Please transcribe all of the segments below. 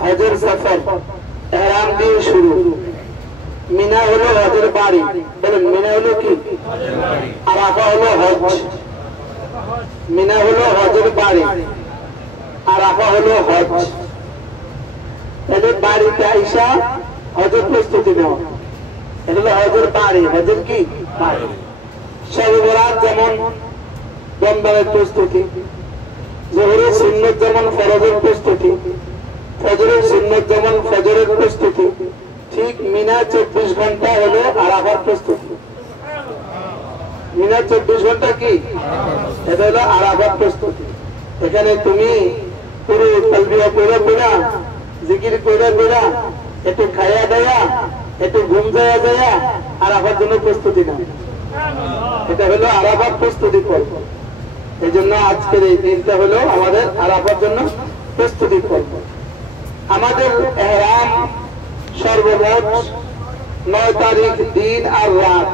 হজের সফর ইহরাম দিয়ে শুরু। মিনা হলো হজের বাড়ি, বলেন মিনা হলো কি? আরাফা হলো হজ। মিনা হলো হজের বাড়ি, আরাফা হলো হজ। এদের বাড়িতে আইসা হজের প্রস্তুতি নেওয়া, এটা হলো হজের বাড়ি। হজের কি বাড়ি? শবে বরাত যেমন দমদমের প্রস্তুতি, জোহরের সুন্নত যেমন ফরজের প্রস্তুতি, ফজরের সুন্নত যেমন ফজরের প্রস্তুতি, ঠিক মিনা 24 ঘন্টা হলো আরাফার প্রস্তুতি। মিনা 24 ঘন্টা কি? এটা হলো আরাফার প্রস্তুতি। এখানে তুমি পুরো তালবিয়া পড়া পড়া, জিকির পড়া পড়া, একটু খাইয়া দেয়া, একটু ঘুম যায়া যায়া আরাফার জন্য প্রস্তুতি না, এটা হলো আরাফার প্রস্তুতি পর্ব। এই জন্য আজকের এই দিনটা হলো আমাদের আরাফার জন্য প্রস্তুতি পর্ব। আমাদের ইহরাম সর্বমোট 9 তারিখ দিন আর রাত,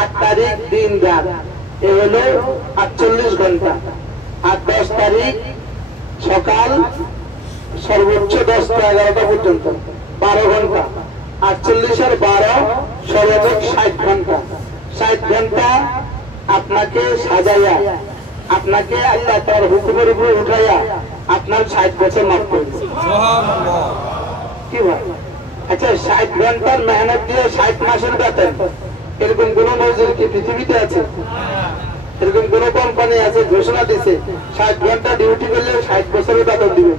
8 তারিখ দিন রাত, এ হলো 48 ঘন্টা। আর 10 তারিখ সকাল সর্বোচ্চ 10টা 11টা পর্যন্ত 12 ঘন্টা। 48 আর 12 সর্বোচ্চ 60 ঘন্টা। 60 ঘন্টা আপনাকে সাজাইয়া, আপনাকে আল্লাহ তার হুকুমের উপরে উঠাইয়া আপনার 60 বছর মাফ করবে। কি ভাই? আচ্ছা, 60 ঘন্টার মেহনত দিয়ে 60 মাসের বেতন, এরকম কোন মজদুর কি পৃথিবীতে আছে? এরকম কোন কোম্পানি আছে ঘোষণা দিছে 60 ঘন্টা ডিউটি করলে 60 বছরের বেতন দিবে,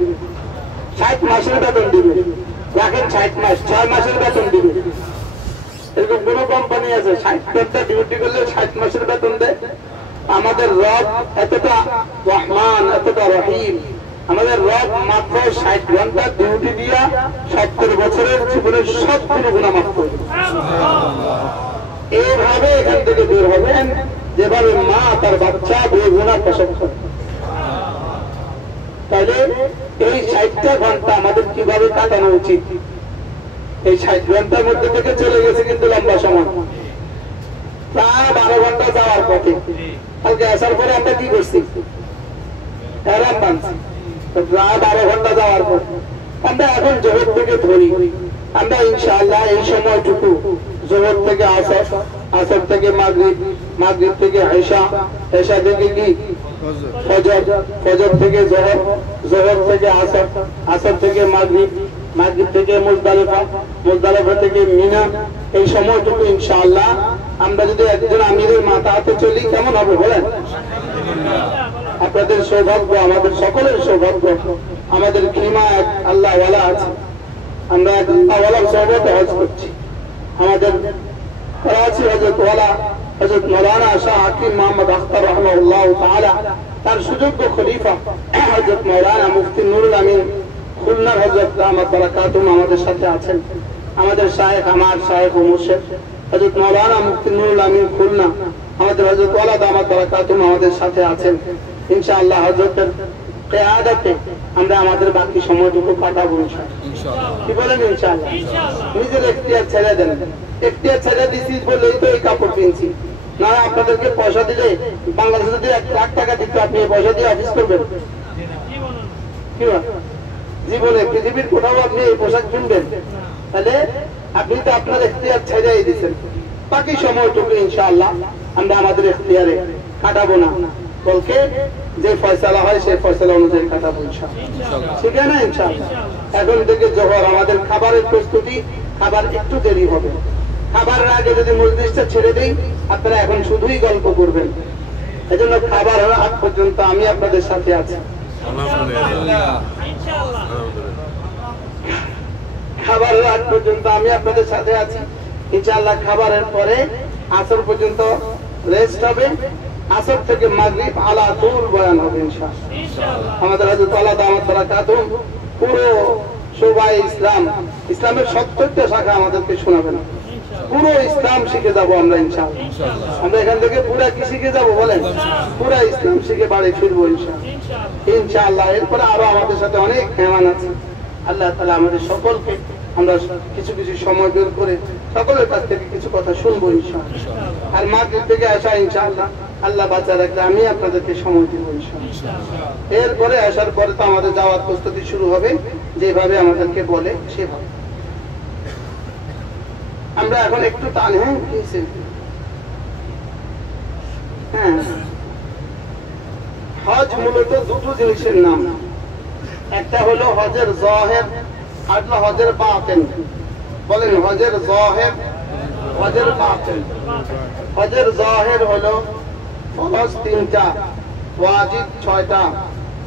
60 মাসের বেতন দিবে? রাখেন 60 মাস, 6 মাসের বেতন দিবে। এরকম কোন কোম্পানি আছে 60 ঘন্টা ডিউটি করলে 60 মাসের বেতন দেয়? আমাদের রব এতটা রহমান, এতটা রহিম। আমাদের রব মাত্র 60 ঘন্টা ডিউটি দিয়া 70 বছরের জীবনের সবগুলো গুনাহ মাফ করবে। এইভাবে এখান থেকে বের হবেন যেভাবে মা তার বাচ্চা বেগুনাহ প্রসব করে। তাহলে এই 60টা ঘন্টা আমাদের কিভাবে কাটানো উচিত? এই 60 ঘন্টার মধ্যে থেকে চলে গেছে কিন্তু লম্বা সময়, প্রায় 12 ঘন্টা যাওয়ার পথে। কালকে আসার পরে আমরা কি করছি? ইহরাম বাঁধছি, প্রায় 12 ঘন্টা যাওয়ার পর আমরা এখন জোহর থেকে ধরি। আমরা ইনশাআল্লাহ এই সময়টুকু জোহর থেকে আসর, আসর থেকে মাগরিব, মাগরিব থেকে ঈশা, ঈশা থেকে কি ফজর, ফজর থেকে জোহর, জোহর থেকে আসর, আসর থেকে মাগরিব, মাগরিব থেকে মুজদালিফা, মুজদালিফা থেকে মিনা। এই সময়টুকু ইনশাআল্লাহ আমরা যদি একজন আমিরের মাথা হাতে চলি কেমন হবে বলেন? আপনাদের সৌভাগ্য, আমাদের সকলের সৌভাগ্য। আমাদের খিমা এক আল্লাহওয়ালা আছে, আমরা এক আল্লাহওয়ালার সহবতে হজ করছি। আমাদের করাচি হযরতওয়ালা হযরত মাওলানা শাহ হাকিম মোহাম্মদ আখতার রাহমাহুল্লাহ তাআলা, তার সুযোগ্য খলিফা হযরত মাওলানা মুফতি নুরুল আমিন খুলনার হযরত দামাত বারাকাতুহু আমাদের সাথে আছেন। আমাদের শায়েখ, আমার শায়েখ ও মুর্শিদ হযরত মাওলানা মুফতি নুরুল আমিন খুলনা, আমাদের হযরত ওয়ালা দামাত বারাকাতুহু আমাদের সাথে আছেন। ইনশাআল্লাহ হযরতের কিয়াদতে আমরা আমাদের বাকি সময়টুকু কাটাবো ইনশাআল্লাহ। কি বলেন? ইনশাআল্লাহ। নিজের এখতিয়ার ছেড়ে দেন। এখতিয়ার ছেড়ে দিছি বলেই তো এই কাপড় কিনছি, না আপনাদেরকে পয়সা দিলে বাংলাদেশে যদি 1 লাখ টাকা দিত, আপনি এই পয়সা দিয়ে অফিস করবেন? কি বলেন? জীবনে পৃথিবীর কোথাও আপনি এই পোশাক কিনবেন? তাহলে আপনি তো আপনার এখতিয়ার ছেড়েই দিচ্ছেন। বাকি সময়টুকু ইনশাআল্লাহ আমরা আমাদের এখতিয়ারে কাটাবো না, বলকে যে ফয়সালা হয় সেই ফয়সালা অনুযায়ী কাটাবো ইনশাআল্লাহ। ঠিক আছে না? ইনশাআল্লাহ। এখন থেকে জোহর আমাদের খাবারের প্রস্তুতি, খাবার একটু দেরি হবে। খাবারের আগে যদি মজলিসটা ছেড়ে দেই, আপনারা এখন শুধুই গল্প করবেন। এজন্য খাবার হওয়ার আগ পর্যন্ত আমি আপনাদের সাথে আছি। খাবারের আগ পর্যন্ত আমি আপনাদের সাথে আছি ইনশাআল্লাহ। খাবারের পরে আসর পর্যন্ত রেস্ট হবে। আসর থেকে মাগরিব আলা তুল বয়ান হবে ইনশাআল্লাহ। আমাদের হযরত ওয়ালা দামাত বারাকাতুহু পুরো শোভায় ইসলাম, ইসলামের 70টা শাখা আমাদেরকে শোনাবেন। পুরো ইসলাম শিখে যাবো আমরা ইনশাআল্লাহ। আমরা এখান থেকে পুরা কি শিখে যাবো বলেন? পুরা ইসলাম শিখে বাড়ি ফিরবো ইনশাআল্লাহ। ইনশাআল্লাহ এরপরে আরো আমাদের সাথে অনেক মেহমান আছে। আল্লাহ তাআলা আমাদের সকলকে, আমরা কিছু কিছু সময় বের করে সকলের কাছ থেকে কিছু কথা শুনবো ইনশাআল্লাহ। আর মাগরিব থেকে আসা ইনশাআল্লাহ আল্লাহ বাঁচা রাখলে আমি আপনাদেরকে সময় দিব ইনশাআল্লাহ। এরপরে আসার পরে তো আমাদের যাওয়ার প্রস্তুতি শুরু হবে, যেভাবে আমাদেরকে বলে সেভাবে। আমরা এখন একটু টান, হ্যাঁ, হজ মূলত দুটো জিনিসের নাম। একটা হলো হজের জাহির, আর হলো হজের বাতিন। বলেন হজের জাহির, হজের বাতিন। হজের জাহির হলো ফরজ 3টা, ওয়াজিব 6টা।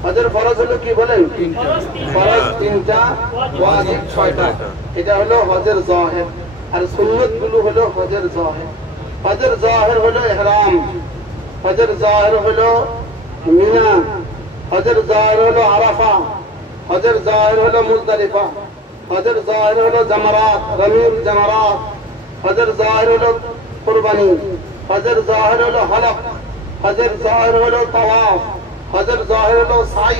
হজের ফরজ হলো কি বলেন? ফরজ 3টা, ওয়াজিব 6টা। এটা হলো হজের জাহির। আর সুন্নাত গুলো হলো হজের জাহির। হজের জাহির হলো ইহরাম, হজের জাহির হলো মিনা, হজের জাহির হলো আরাফা, হজের জাহির হলো মুজদালিফা, হজের জাহির হলো জামারাত, রমিউল জামারাত, হজের জাহির হলো কুরবানি, হজের জাহির হলো হলক, হজের জাহির হলো তাওয়াফ, হজের জাহির হলো সাই,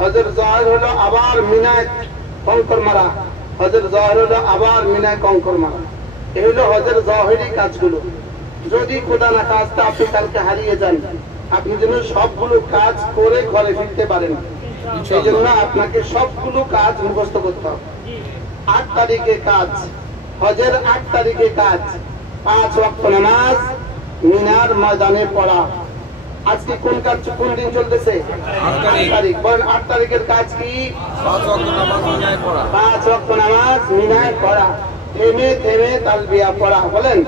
হজের জাহির হলো আবার মিনায় কঙ্কর মারা, হজের জাহির হলো আবার মিনায় কঙ্কর মারা। এই হলো হজের জাহিরি কাজগুলো। যদি খোদা না কাজটা আপনি কালকে হারিয়ে যান, আপনি যেন সবগুলো কাজ করে ঘরে ফিরতে পারেন, সেই জন্য আপনাকে সবগুলো কাজ মুখস্থ করতে হবে। 8 তারিখে কাজ, হজের 8 তারিখে কাজ, 5 ওয়াক্ত নামাজ মিনার ময়দানে পড়া। আজকে কোন কাজ, কোন দিন চলতেছে? 8 তারিখ। বলেন 8 তারিখের কাজ কি? 5 ওয়াক্ত নামাজ মিনায় পড়া, থেমে থেমে তালবিয়া পড়া। বলেন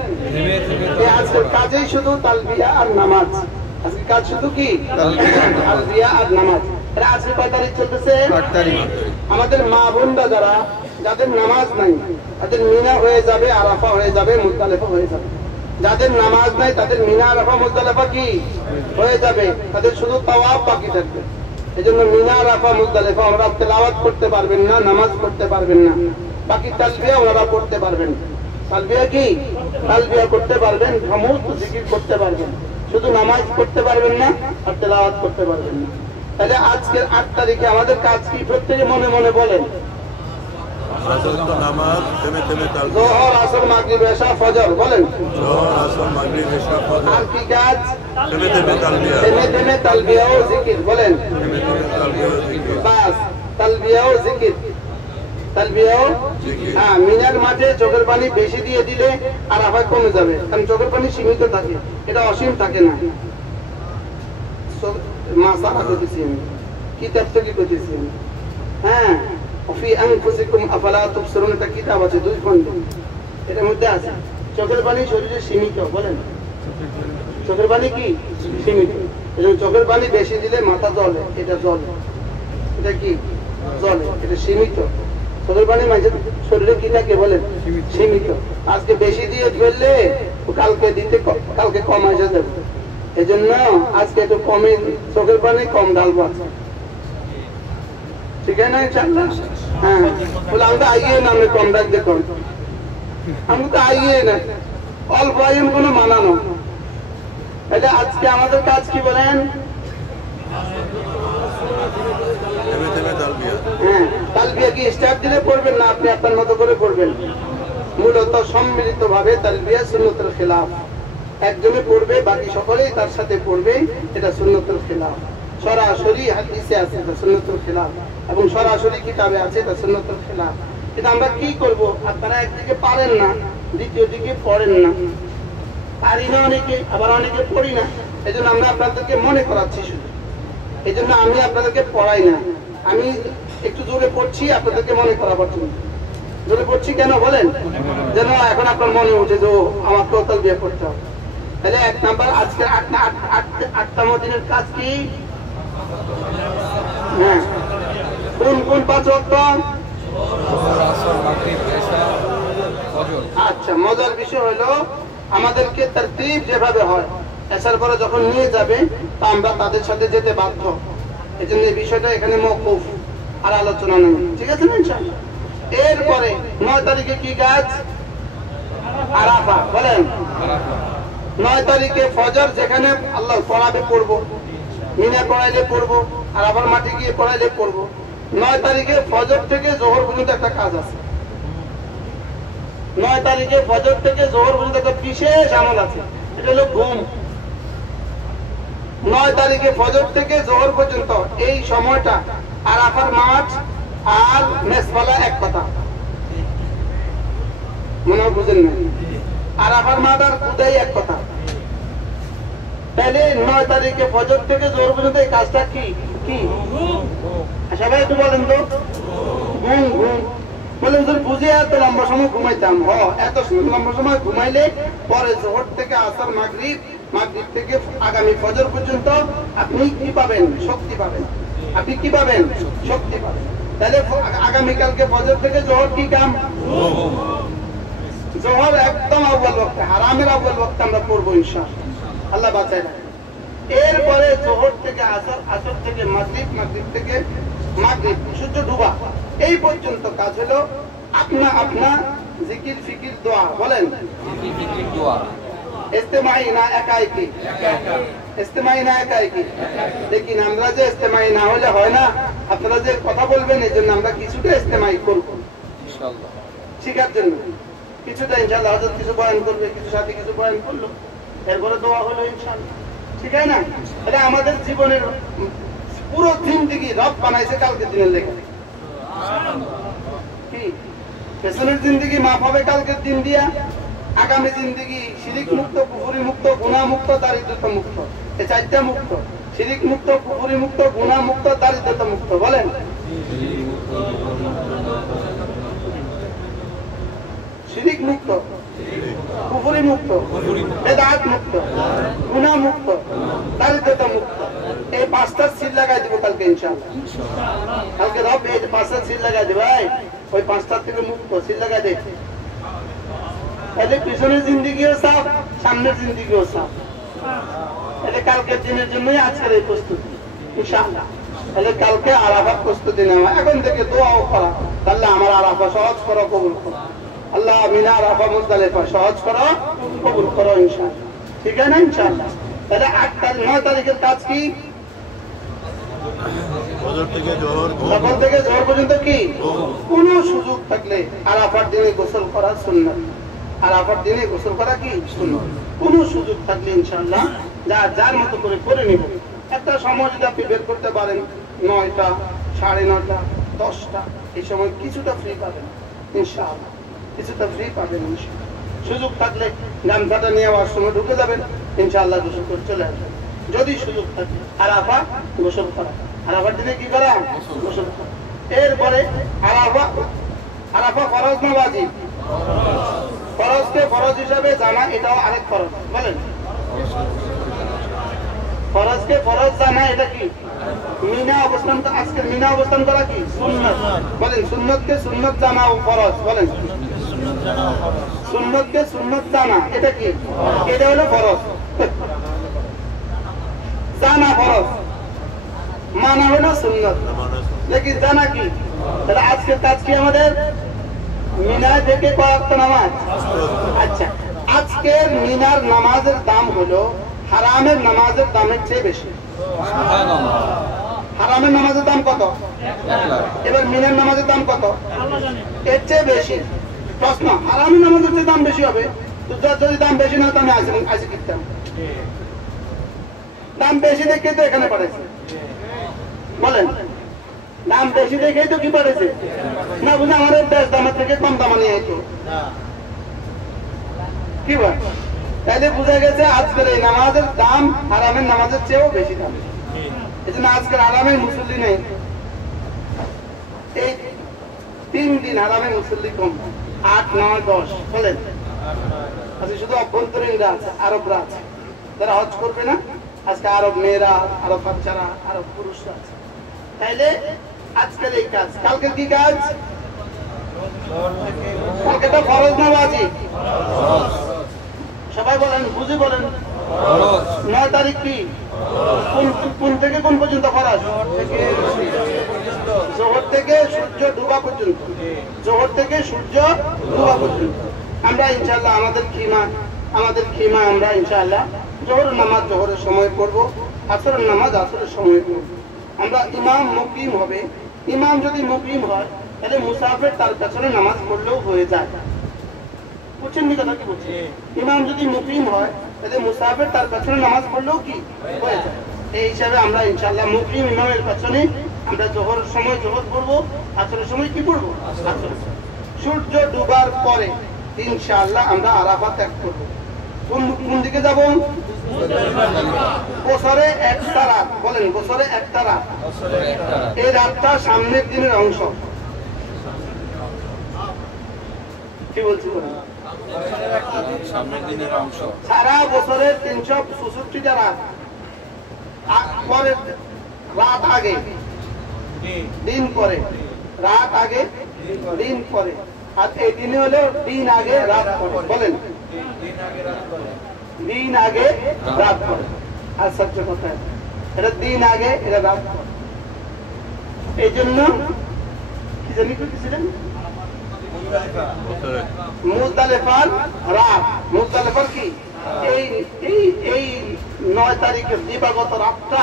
আজকের কাজেই শুধু তালবিয়া আর নামাজ। আজকে কাজ শুধু কি? তালবিয়া আর নামাজ। আজকে কয় তারিখ চলতেছে? 8 তারিখ। আমাদের মা বোনরা যারা, যাদের নামাজ নাই, তাদের মিনা হয়ে যাবে, আরাফা হয়ে যাবে, মুজদালিফা হয়ে যাবে। যাদের নামাজ নাই তাদের মিনা, আরাফা, মুজদালিফা কি হয়ে যাবে? তাদের শুধু তাওয়াফ বাকি থাকবে। এজন্য মিনা, আরাফা, মুজদালিফা ওনারা তেলাওয়াত করতে পারবেন না, নামাজ পড়তে পারবেন না। বাকি তালবিয়া ওনারা পড়তে পারবেন। তালবিয়া কি? তালবিয়া করতে পারবেন, সমস্ত জিকির করতে পারবেন, শুধু নামাজ পড়তে পারবেন না আর তেলাওয়াত করতে পারবেন না। তাহলে আজকের 8 তারিখে আমাদের কাজ কি? প্রত্যেকে মনে মনে বলেন। নামাজ, থেমে থেমে তালবিয়া, যোহর, আসর, মাগরিব, এশা, ফজর। বলেন যোহর, আসর, মাগরিব, এশা, ফজর। আর কি কাজ? থেমে থেমে তালবিয়া, থেমে থেমে তালবিয়া ও জিকির। বলেন থেমে থেমে তালবিয়া ও জিকির। বাস, তালবিয়া ও জিকির, তালবিয়া ও জিকির। হ্যাঁ, মিনার মাঝে চোখের পানি বেশি দিয়ে দিলে আরাফায় কমে যাবে, কারণ চোখের পানি সীমিত থাকে, এটা অসীম থাকে না। মাসালা করতেছি আমি, কিতাব থেকে করতেছি আমি। হ্যাঁ, ফি আনফুসিকুম আফালা তুবসিরুন, একটা কিতাব আছে 2 খণ্ড, এটার মধ্যে আছে চোখের পানি শরীরে সীমিত। বলেন চোখের পানি কি? সীমিত। এজন্য চোখের পানি বেশি দিলে মাথা জ্বলে, এটা জ্বলে, এটা কি জ্বলে, এটা সীমিত। চোখের পানি মাঝে শরীরে কি থাকে? বলেন সীমিত। আজকে বেশি দিয়ে ফেললে কালকে দিতে, কালকে কম এসে যাবে। এজন্য আজকে একটু কমে চোখের পানি কম ডালবো। ঠিক আছে না ইনশাআল্লাহ? হ্যাঁ, বলে আমি তো আইয়ে না, আমি কম ডাক দেখুন, আমি তো আইয়ে না, অল্প আইন কোনো মানানো। তাহলে আজকে আমাদের কাজ কি বলেন? থেমে থেমে তালবিয়া। হ্যাঁ, তালবিয়া কি স্টাফ দিলে পড়বেন না আপনি আপনার মতো করে পড়বেন? মূলত সম্মিলিত ভাবে তালবিয়া সুন্নতের খেলাফ। একজনে পড়বে, বাকি সকলেই তার সাথে পড়বে, এটা সুন্নতের খেলাফ। সরাসরি হাদিসে আছে এটা সুন্নতের খেলাফ, এবং সরাসরি কিতাবে আছে এটা সুন্নতের খেলাফ। কিন্তু আমরা কি করব? আপনারা একদিকে পারেন না, দ্বিতীয় দিকে পড়েন না। পারি না অনেকে, আবার অনেকে পড়ি না। এই জন্য আমরা আপনাদেরকে মনে করাচ্ছি শুধু। এই জন্য আমি আপনাদেরকে পড়াই না, আমি একটু জোরে পড়ছি আপনাদেরকে মনে করাবার জন্য। জোরে পড়ছি কেন বলেন? যেন এখন আপনার মনে উঠে যে আমার টোটাল বিয়ে করতে হবে। তাহলে 1 নাম্বার, আজকে 8তম দিনের কাজ কি? হ্যাঁ, কোন কোন 5 ওয়াক্ত? আচ্ছা, মজার বিষয় হলো আমাদেরকে তারতিব যেভাবে হয়, এসার পরে যখন নিয়ে যাবে তা আমরা তাদের সাথে যেতে বাধ্য। এই জন্য এই বিষয়টা এখানে মওকুফ, আর আলোচনা নেই। ঠিক আছে না ইনশাআল্লাহ? এরপরে 9 তারিখে কি কাজ? আরাফা। বলেন 9 তারিখে ফজর, যেখানে আল্লাহ পড়াবে পড়বো, মিনা পড়াইলে পড়বো, আরাফার মাঠে গিয়ে পড়াইলে পড়বো। 9 তারিখে ফজর থেকে জোহর পর্যন্ত একটা কাজ আছে। 9 তারিখে ফজর থেকে জোহর পর্যন্ত একটা বিশেষ আমল আছে, এটা হলো ঘুম। 9 তারিখে ফজর থেকে জোহর পর্যন্ত এই সময়টা আরাফার মাঠ আর মেসফালা এক কথা, মনে হয় বুঝেন না? আরাফার মাঠ আর খুদাই এক কথা। তাহলে 9 তারিখে ফজর থেকে জোহর পর্যন্ত এই কাজটা কি কি সবাই একটু বলেন তো। ঘুম ঘুম বলে বুঝে এত লম্বা সময় ঘুমাইতাম। এত লম্বা সময় ঘুমাইলে পরে জোহর থেকে আসর মাগরিব, মাগরিব থেকে আগামী ফজর পর্যন্ত আপনি কি পাবেন? শক্তি পাবেন। আপনি কি পাবেন? শক্তি পাবেন। তাহলে আগামীকালকে ফজর থেকে জোহর কি কাম? জোহর একদম আউয়াল ওয়াক্তে, হারামের আউয়াল ওয়াক্তে আমরা পড়বো ইনশাআল্লাহ, আল্লাহ বাঁচায় না। এরপরে জোহর থেকে আসর, আসর থেকে মাগরিব, মাগরিব থেকে মাগরিব সূর্য ডুবা এই পর্যন্ত কাজ হলো আপনা আপনা জিকির ফিকির দোয়া। বলেন ইস্তেমাই না একাইকি? ইস্তেমাই না একাইকি? দেখি আমরা যে ইস্তেমাই না হলে হয় না, আপনারা যে কথা বলবেন এই জন্য আমরা কিছুটা ইস্তেমাই করবো ইনশাআল্লাহ, শিখার জন্য কিছুটা ইনশাআল্লাহ। হযরত কিছু বয়ান করবে, কিছু সাথে কিছু বয়ান করলো, এরপরে দোয়া হলো ইনশাআল্লাহ, ঠিক আছে না? এটা আমাদের জীবনের পুরো জিন্দেগি রব বানাইছে কালকে দিনের লেগে। কি পেছনের জিন্দেগি মাফ হবে কালকের দিন দিয়া, আগামী জিন্দেগি শিরিক মুক্ত, কুফরি মুক্ত, গুনাহ মুক্ত, দারিদ্রতা মুক্ত। এই চারটা মুক্ত, শিরিক মুক্ত, কুফরি মুক্ত, গুনাহ মুক্ত, দারিদ্রতা মুক্ত। বলেন শিরিক মুক্ত, কুফরি মুক্ত, বেদাত মুক্ত, গুনাহ মুক্ত, দারিদ্রতা মুক্ত। এই 5টা সিল লাগাই দিব কালকে ইনশাআল্লাহ। কালকে রব এই 5টা সিল লাগাই দিব, ভাই ওই 5টা থেকে মুক্ত সিল লাগাই দে। তাহলে পিছনের জিন্দেগিও সাফ, সামনের জিন্দেগিও সাফ। তাহলে কালকের দিনের জন্যই আজকের এই প্রস্তুতি ইনশাআল্লাহ। তাহলে কালকে আরাফার প্রস্তুতি নেওয়া, এখন থেকে দোয়াও করা, তাহলে আমার আরাফা সহজ করো, কবুল করো। আল্লাহ মিনা আরাফা মুজদালিফা সহজ করো, কবুল করো ইনশাআল্লাহ, ঠিক আছে না? ইনশাআল্লাহ। তাহলে 8 তারিখ 9 তারিখের কাজ কি? ফজর থেকে জোহর, সকাল থেকে জোহর পর্যন্ত কি? কোন সুযোগ থাকলে আরাফার দিনে গোসল করা সুন্নাত। আরাফার দিনে গোসল করা কি সুন্নাত। কোন সুযোগ থাকলে ইনশাআল্লাহ যার মতো করে নিব। একটা সময় যদি আপনি বের করতে পারেন, 9টা, 9:30, 10টা, এই সময় কিছুটা ফ্রি পাবেন ইনশাআল্লাহ, কিছুটা ফ্রি পাবেন ইনশাআল্লাহ। সুযোগ থাকলে গামছাটা নিয়ে ওয়াশরুমে ঢুকে যাবেন ইনশাআল্লাহ, গোসল করে চলে আসবেন যদি সুযোগ থাকে। আরাফা গোসল করা, আরাফার দিনে কি করা? গোসল করা। এরপরে আরাফা ফরজ না ওয়াজিব? ফরজকে ফরজ হিসাবে জানা, এটাও আরেক ফরজ। বলেন ফরজকে ফরজ জানা এটা কি? মিনা অবস্থান, আজকে মিনা অবস্থান করা কি সুন্নাত। বলেন সুন্নতকে সুন্নত জানা ও ফরজ। বলেন সুন্নতকে সুন্নত জানা এটা কি? এটা হলো ফরজ। জানা ফরজ, মানা হলো সুন্নত, লেকিন জানা কি? তাহলে আজকের কাজ কি আমাদের? মিনা থেকে কয়েক নামাজ। আচ্ছা, আজকের মিনার নামাজের দাম হলো হারামের নামাজের দামের চেয়ে বেশি। হারামের নামাজের দাম কত? এবার মিনার নামাজের দাম কত? এর চেয়ে বেশি। প্রশ্ন, হারামের নামাজের চেয়ে দাম বেশি হবে তো যদি দাম বেশি না, তো আমি আসি কিনতাম। দাম বেশি দেখে তো এখানে পাঠাইছে। বলেন দাম বেশি দেখেই তো কি পাঠাইছে না? বুঝে আমার বেশ দামের থেকে কম দামা নিয়ে আইতো কি বল? তাইলে বোঝা গেছে আজকের এই নামাজের দাম হারামের নামাজের চেয়েও বেশি দাম। এই জন্য আজকের হারামের মুসল্লি নেই, এই 3 দিন হারামের মুসল্লি কম, 8, 9, 10। বলেন আজকে শুধু অভ্যন্তরীণরা আছে, আরবরা আছে, যারা হজ করবে না আজকে আরব মেয়েরা, আরব বাচ্চারা, আরব পুরুষরা আছে। তাইলে আজকের এই কাজ, কালকের কি কাজ? কালকে তো ফরজ না ওয়াজিব? সবাই বলেন, বুঝি বলেন। 9 তারিখ কি? কোন থেকে কোন পর্যন্ত ফরজ? জোহর থেকে সূর্য ডুবা পর্যন্ত। জোহর থেকে সূর্য ডুবা পর্যন্ত আমরা ইনশাআল্লাহ আমাদের খিমা আমরা ইনশাআল্লাহ জোহরের নামাজ জোহরের সময় পড়বো, আসরের নামাজ আসরের সময় পড়বো। আমরা ইমাম মুকিম হবে, ইমাম যদি মুকিম হয় তাহলে মুসাফির তার পেছনে নামাজ পড়লেও হয়ে যায়। বুঝছেন নি কথা কি বলছি? ইমাম যদি মুকিম হয় তাহলে মুসাফির তার পেছনে নামাজ পড়লেও কি হয়ে যায়। এই হিসাবে আমরা ইনশাআল্লাহ মুকিম ইমামের পেছনে আমরা জোহরের সময় জোহর পড়বো, আসরের সময় কি পড়বো? আসর। সূর্য ডুবার পরে ইনশাআল্লাহ আমরা আরাফাত ত্যাগ করবো। কোন দিকে যাব? বছরে একটা রাত, বলেন বছরে একটা রাত। এই রাতটা সামনের দিনের অংশ। কি বলছি বলেন? সারা বছরের 364টা রাত, পরের রাত আগে দিন পরে, রাত আগে দিন পরে, আর এই দিনে হলো দিন আগে রাত পরে। বলেন দিন আগে রাত পরে। আর সত্য কথা এটা দিন আগে, এটা রাত পরে। এই জন্য কি জানি করতেছিলেন মুজদালিফার রাত। মুজদালিফার কি এই এই এই 9 তারিখের দিবাগত রাতটা,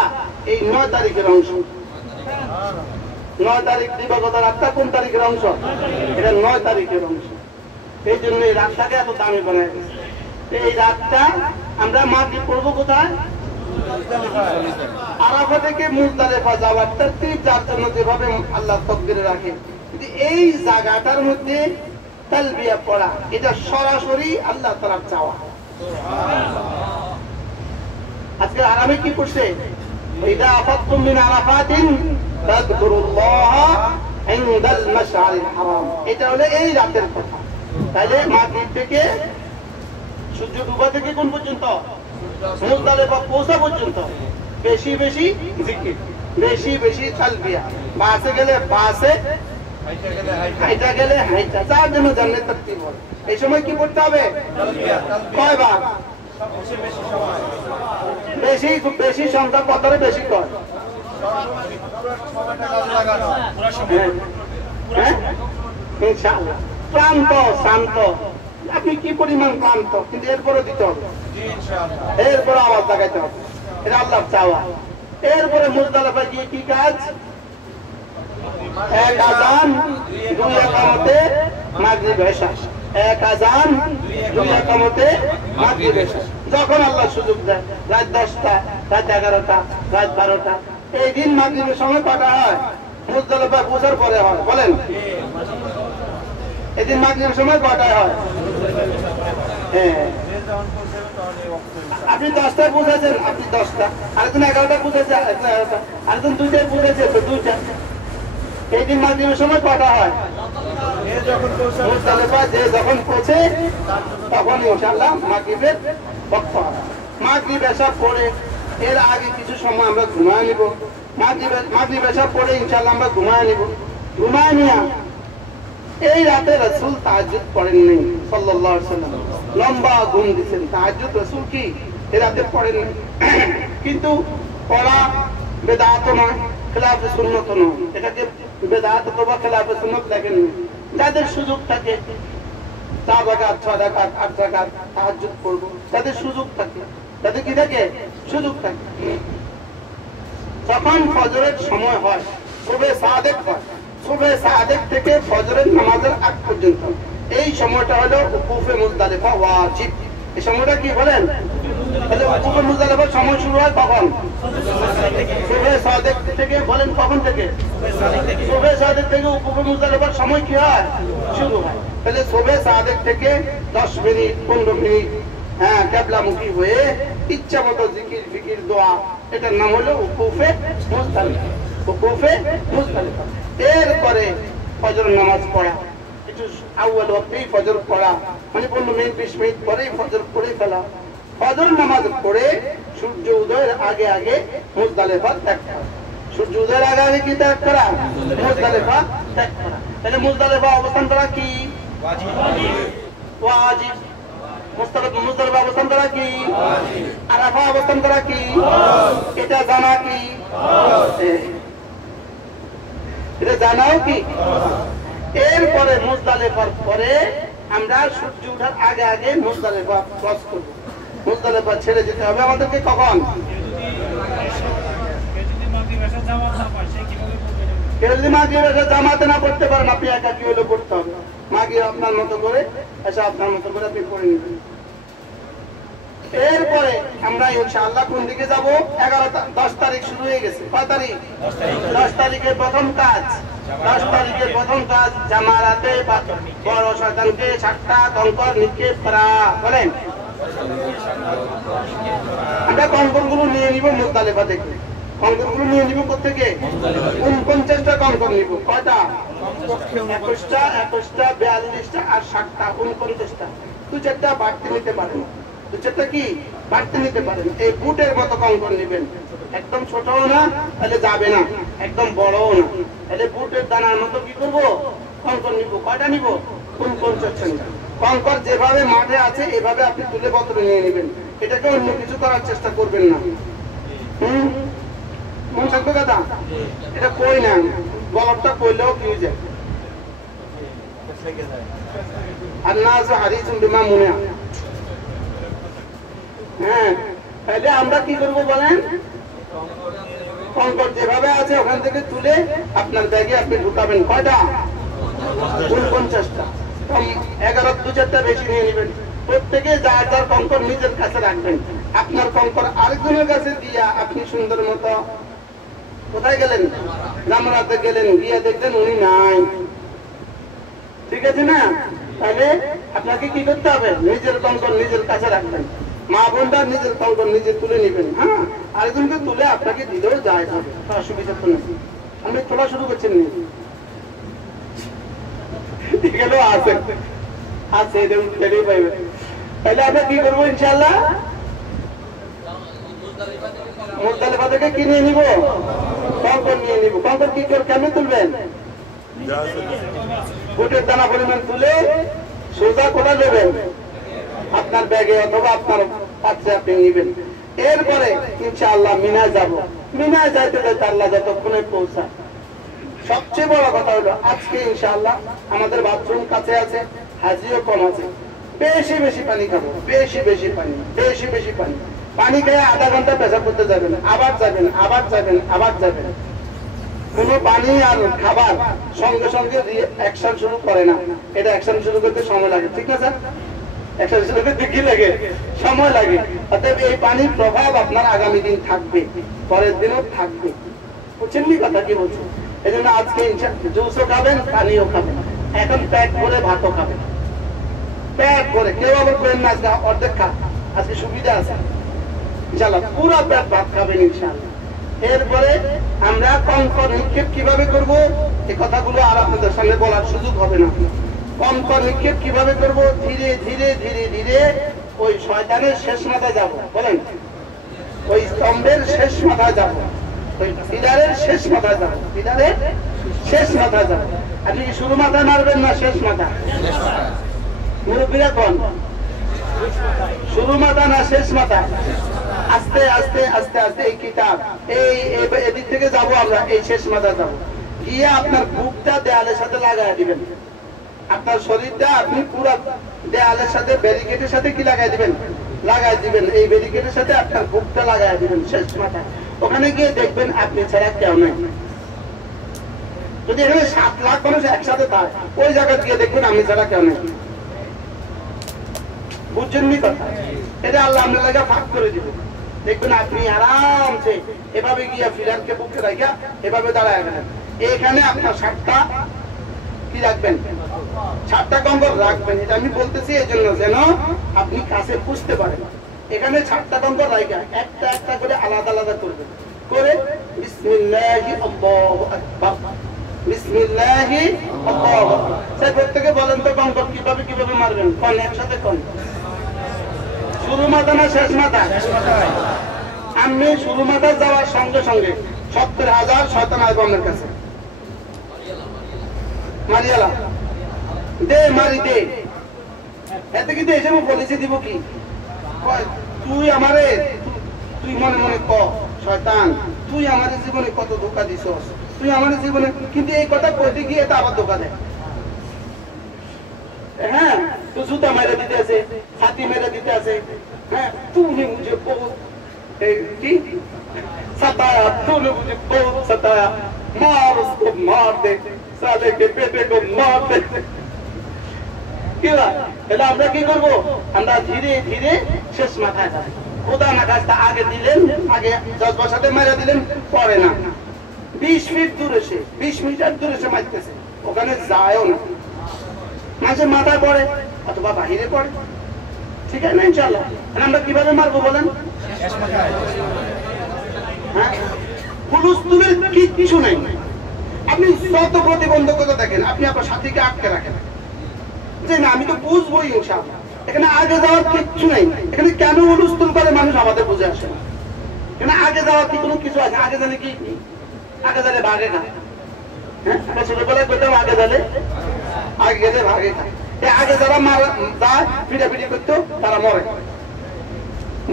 এই 9 তারিখের অংশ। 9 তারিখ দিবাগত রাতটা কোন তারিখের অংশ? এটা 9 তারিখের অংশ। এই জন্য এই রাতটাকে এত দামি বানায় গেছে। এই রাতটা আমরা মাগরিব পড়বো কোথায়? আরাফা থেকে মুজদালিফা যাওয়ার তারতিব, যার জন্য যেভাবে আল্লাহ তাকদীরে রাখে। এই জায়গাটার মধ্যে তালবিয়া পড়া, এটা সরাসরি আল্লাহ তাআলার চাওয়া। আজকে আরামে কি করছে? ইদা আফাদতুম মিন আরাফাতিন তাযকুরুল্লাহ ইনদাল মাশআরিল হারাম। এটা হলো এই রাতের কথা। তাহলে মাগরিব থেকে সূর্য ডুবা থেকে কোন পর্যন্ত? মুজদালিফা পৌঁছা পর্যন্ত বেশি বেশি জিকির, বেশি বেশি তালবিয়া। বাসে গেলে বাসে, হাইটা গেলে হাইটা, যার জন্য জান্নাত তাকতিব হবে। এই সময় কি করতে হবে? কয়বার? বেশি বেশি সংখ্যা কতরে বেশি কর? ইনশাআল্লাহ। ক্লান্ত শান্ত, আপনি কি পরিমাণ ক্লান্ত, কিন্তু এরপরে দিতে হবে, এরপরে আওয়াজ লাগাইতে হবে। এটা আল্লাহর চাওয়া। এরপরে মুজদালিফা গিয়ে কি কাজ? এক আযান, দুই ইকামতে, মাগরিব এশা। এক আযান, দুই ইকামতে, মাগরিব এশা। যখন আল্লাহ সুযোগ দেয়, রাত 10টা, রাত 11টা, রাত 12টা। এই দিন মাগরিবের সময় কটা হয়? মুজদালিফা পৌঁছার পরে হয়। বলেন এদিন মাগরিবের সময় কটায় হয়? হ্যাঁ, আপনি 10টায় পৌঁছেছেন, আপনি 10টা, আরেকজন 11টায় পৌঁছেছে, 11টা, আরেকজন 2টায় পৌঁছেছে, তো 2টা। এই দিন মাগরিবের সময় কটা হয়? মুজদালিফা যে যখন পৌঁছে তখন ইনশাআল্লাহ মাগরিবের ওয়াক্ত হয়। মাগরিব এশা পড়ে এর আগে কিছু সময় আমরা ঘুমায় নিব। মাগরিব এশা পড়ে ইনশাআল্লাহ আমরা ঘুমায় নিব। ঘুমায় নিয়া এই রাতে রাসূল তাহাজ্জুদ পড়েননি সাল্লাল্লাহু আলাইহি ওয়াসাল্লাম, লম্বা ঘুম দিয়েছেন। তাহাজ্জুদ রাসূল কি এই রাতে পড়েননি, কিন্তু পড়া বেদাত নয়, খেলাফে সুন্নত নয়। এটাকে বেদাত অথবা খেলাফে সুন্নত লেখেননি। যাদের সুযোগ থাকে 4 রাকাত, 6 রাকাত, 8 রাকাত তাহাজ্জুদ পড়বো, তাদের সুযোগ থাকে, তাদের কি থাকে? সুযোগ থাকে। যখন ফজরের সময় হয়, সুবহে সাদেক হয়, সুবহে সাদেক থেকে ফজরের নামাজের আগ পর্যন্ত এই সময়টা হলো উকুফে মুজদালিফা ওয়াজিব। এই সময়টা কি বলেন? তাহলে উকুফে মুজদালিফার সময় শুরু হয় কখন? সুবহে সাদেক থেকে। বলেন কখন থেকে? সুবহে সাদেক থেকে উকুফে মুজদালিফার সময় কি হয়? শুরু হয়। তাহলে সুবহে সাদেক থেকে 10 মিনিট 15 মিনিট হ্যাঁ কিবলামুখী হয়ে ইচ্ছা মতো জিকির ফিকির দোয়া, এটার নাম হলো উকুফে মুজদালিফা। উকুফে মুজদালিফা। এরপরে ফজর নামাজ পড়া, একটু আউয়াল ওয়াক্তেই ফজর পড়া, মানে 15 মিনিট 20 মিনিট পরেই ফজর পড়ে ফেলা। ফজর নামাজ পড়ে সূর্য উদয়ের আগে আগে মুজদালিফা ত্যাগ করা। সূর্য উদয়ের আগে আগে কি ত্যাগ করা? মুজদালিফা ত্যাগ করা। তাহলে মুজদালিফা অবস্থান করা কি? ওয়াজিব। মুজদালিফা অবস্থান করা কি? আরাফা অবস্থান করা কি? এটা জানা কি? এটা জানাও কি? এরপরে মুজদালিফার পরে আমরা সূর্য ওঠার আগে আগে মুজদালিফা ক্রস করব। মুজদালিফা ছেড়ে যেতে হবে আমাদেরকে কখন? কেউ যদি মাগরিব এসে জামাতে না পড়তে পারেন, আপনি একা কি হলে পড়তে হবে। মাগরিব আপনার মতো করে এসে আপনার মতো করে আপনি পড়ে নেবেন। এরপরে আমরা ইনশাআল্লাহ কোন দিকে যাব? 10 তারিখ শুরু হয়ে গেছে। কয় তারিখ? 10 তারিখের প্রথম কাজ। 10 তারিখের প্রথম কাজ জামারাতে বড় শয়তানকে 7টা কঙ্কর নিক্ষেপ করা। বলেন, আমরা কঙ্করগুলো নিয়ে নিব মুজদালিফা থেকে। কঙ্করগুলো নিয়ে নিব কোথেকে? 49টা কঙ্কর নিব। কয়টা? 21টা, 42টা আর 7টা, 49টা। 2-4টা বাড়তি নিতে পারেন। 2-4টা কি বাড়তি নিতে পারেন। এই বুটের মতো কঙ্কর নিবেন, একদম ছোটও না তাহলে যাবে না, একদম বড়ও না। তাহলে বুটের দানার মতো কি করব? কঙ্কর নিব। কয়টা নিব? 49টা। কঙ্কর যেভাবে মাঠে আছে এভাবে আপনি তুলে পত্রে নিয়ে নেবেন। এটাকে অন্য কিছু করার চেষ্টা করবেন না। মন থাকবে কথা? এটা কই না, গলতটা কইলেও কি যায়। আর না আছে হারিয়েছেন বিমা মনে। হ্যাঁ, তাহলে আমরা কি করবো বলেন? কঙ্কর যেভাবে আছে ওখান থেকে তুলে আপনার ব্যাগে আপনি ঢুকাবেন। কয়টা? 49টা। 11-2-4টা বেশি নিয়ে নেবেন। প্রত্যেকে যার যার কঙ্কর নিজের কাছে রাখবেন। আপনার কঙ্কর আরেকজনের কাছে দিয়া আপনি সুন্দর মতো কোথায় গেলেন? জামারাতে গেলেন, গিয়ে দেখলেন উনি নাই। ঠিক আছে না? তাহলে আপনাকে কি করতে হবে? নিজের কঙ্কর নিজের কাছে রাখবেন। মা বোনটা নিজের কঙ্কর নিজে তুলে নেবেন। হ্যাঁ, আরেকজনকে তুলে আপনাকে দিলেও যায় হবে, অসুবিধা তো নেই। আপনি তোলা শুরু করছেন নি? আছে আছে, পাইবে। তাহলে আমরা কি করবো ইনশাআল্লাহ? মুজদালিফা থেকে কি নিয়ে নিব? কঙ্কর নিয়ে নিব। কঙ্কর কি করে কেমনে তুলবেন? বুটের দানা পরিমাণ তুলে সোজা কোটা নেবেন আপনার ব্যাগে অথবা আপনার পাত্রে আপনি নিবেন। এরপরে ইনশাআল্লাহ মিনায় যাব। মিনায় যাইতে যাইতে আল্লাহ যতক্ষণে পৌঁছায়। সবচেয়ে বড় কথা হলো আজকে ইনশাআল্লাহ আমাদের বাথরুম কাছে আছে, হাজিও কম আছে। বেশি বেশি পানি খাবো, বেশি বেশি পানি, বেশি বেশি পানি। পানি খেয়ে আধা ঘন্টা পেশাব করতে যাবেন, আবার যাবেন, আবার যাবেন, আবার যাবেন। কোন পানি আর খাবার সঙ্গে সঙ্গে অ্যাকশন শুরু করে না। এটা অ্যাকশন শুরু করতে সময় লাগে, ঠিক না স্যার? অ্যাকশন শুরু করতে কি লাগে? সময় লাগে। অতএব এই পানির প্রভাব আপনার আগামী দিন থাকবে, পরের দিনও থাকবে। বুঝছেন নি কথা কি বলছেন? এই জন্য আজকে জুসও খাবেন, পানিও খাবেন। এখন প্যাক করে ভাতও খাবেন, প্যাক করে। কেউ আবার করেন না আজকে অর্ধেক খা, আজকে সুবিধা আছে ইনশাআল্লাহ, পুরো প্যাক ভাত খাবেন ইনশাআল্লাহ। এরপরে আমরা কঙ্কর নিক্ষেপ কিভাবে করব এই কথাগুলো আর আপনাদের সামনে বলার সুযোগ হবে না। কঙ্কর নিক্ষেপ কিভাবে করব? ধীরে ধীরে ধীরে ধীরে ওই শয়তানের শেষ মাথায় যাব। বলেন, ওই স্তম্ভের শেষ মাথায় যাব, ওই পিলারের শেষ মাথায় যাব, পিলারের শেষ মাথায় যাব। আপনি কি শুরু মাথায় মারবেন না শেষ মাথা? মুরব্বীরা কোন শুরু মাথা না শেষ মাথা? আস্তে আস্তে আস্তে আস্তে এই কিতাব এই এদিক থেকে যাব আমরা, এই শেষ মাথা যাব। গিয়ে আপনার বুকটা দেয়ালের সাথে লাগাই দিবেন। আপনার শরীরটা আপনি পুরো দেয়ালের সাথে, ব্যারিকেডের সাথে কি লাগাই দিবেন? লাগাই দিবেন। এই ব্যারিকেডের সাথে আপনার বুকটা লাগাই দিবেন শেষ মাথা। ওখানে গিয়ে দেখবেন আপনি ছাড়া কেউ নেই। যদি এখানে 7 লাখ মানুষ একসাথে থাকে, ওই জায়গায় গিয়ে দেখবেন আমি ছাড়া কেউ নেই। বুঝছেন নি কথা? এটা আল্লাহ আপনার লাগা ফাঁক করে দিবেন। দেখবেন আপনি আরামসে এভাবে গিয়ে ফিলারকে বুকে রাখিয়া এভাবে দাঁড়ায় গেলেন। এখানে আপনার 7টা কি রাখবেন? 7টা কঙ্কর রাখবেন। এটা আমি বলতেছি এই জন্য যেন আপনি কাছে বুঝতে পারেন। এখানে 7টা কঙ্কর রাখা একটা একটা করে আলাদা আলাদা করবেন। করে বিসমিল্লাহি আল্লাহু আকবার, বিসমিল্লাহি আল্লাহু আকবার। স্যার প্রত্যেকে বলেন তো কঙ্কর কিভাবে কিভাবে মারবেন? কোন একসাথে কোন? শুরু মাথা না শেষ মাথা? আমি শুরু মাথা যাওয়ার সঙ্গে সঙ্গে 70,000 শয়তান আসবে আমার কাছে। মারিয়ালা দে, মারি দে। এতে কিন্তু এসে বলেছি দিব কি? তুই আমারে, তুই মনে মনে ক শয়তান, তুই আমার জীবনে কত ধোঁকা দিছস, তুই আমার জীবনে। কিন্তু এই কথা কইতে গিয়ে এটা আবার ধোঁকা দেয়। হ্যাঁ, তো জুতা মেরে দিতে আছে, ছাতি মেরে দিতে আছে। হ্যাঁ, তুই মুঝে বহুত सताया, तूने मुझे बहुत सताया, मार उसको, मार दे, साले के बेटे को मार दे। কি হয়? তাহলে আমরা কি করবো? আমরা ধীরে ধীরে শেষ মাথায় যাই। খোদা না কাজটা আগে দিলেন, আগে 10 বছরে মেরে দিলেন, পরে না। 20 ফিট দূরে সে, 20 মিটার দূরে সে মারতেছে, ওখানে যায়ও না, মাঝে মাথায় পড়ে অথবা বাহিরে পড়ে, ঠিক আছে না? ইনশাআল্লাহ আমরা কিভাবে মারবো বলেন? হ্যাঁ, হুলুস্থুলের কিচ্ছু নেই। আপনি যত প্রতিবন্ধকতা দেখেন, আপনি আপনার সাথীকে আটকে রাখেন যে না আমি তো বুঝবোই ইনশাআল্লাহ, এখানে আগে যাওয়ার কিচ্ছু নেই। এখানে কেন হুলুস্থুল করে মানুষ আমাদের বুঝে আসে না। এখানে আগে যাওয়ার কি কোনো কিছু আছে? আগে জানে কি? আগে জানে ভাগে খায়। হ্যাঁ, আমরা ছোটবেলায় বলতাম আগে জানে আগে গেলে ভাগে খায়। আগে যারা মারা যায় পিটাপিটি করতো তারা মরে।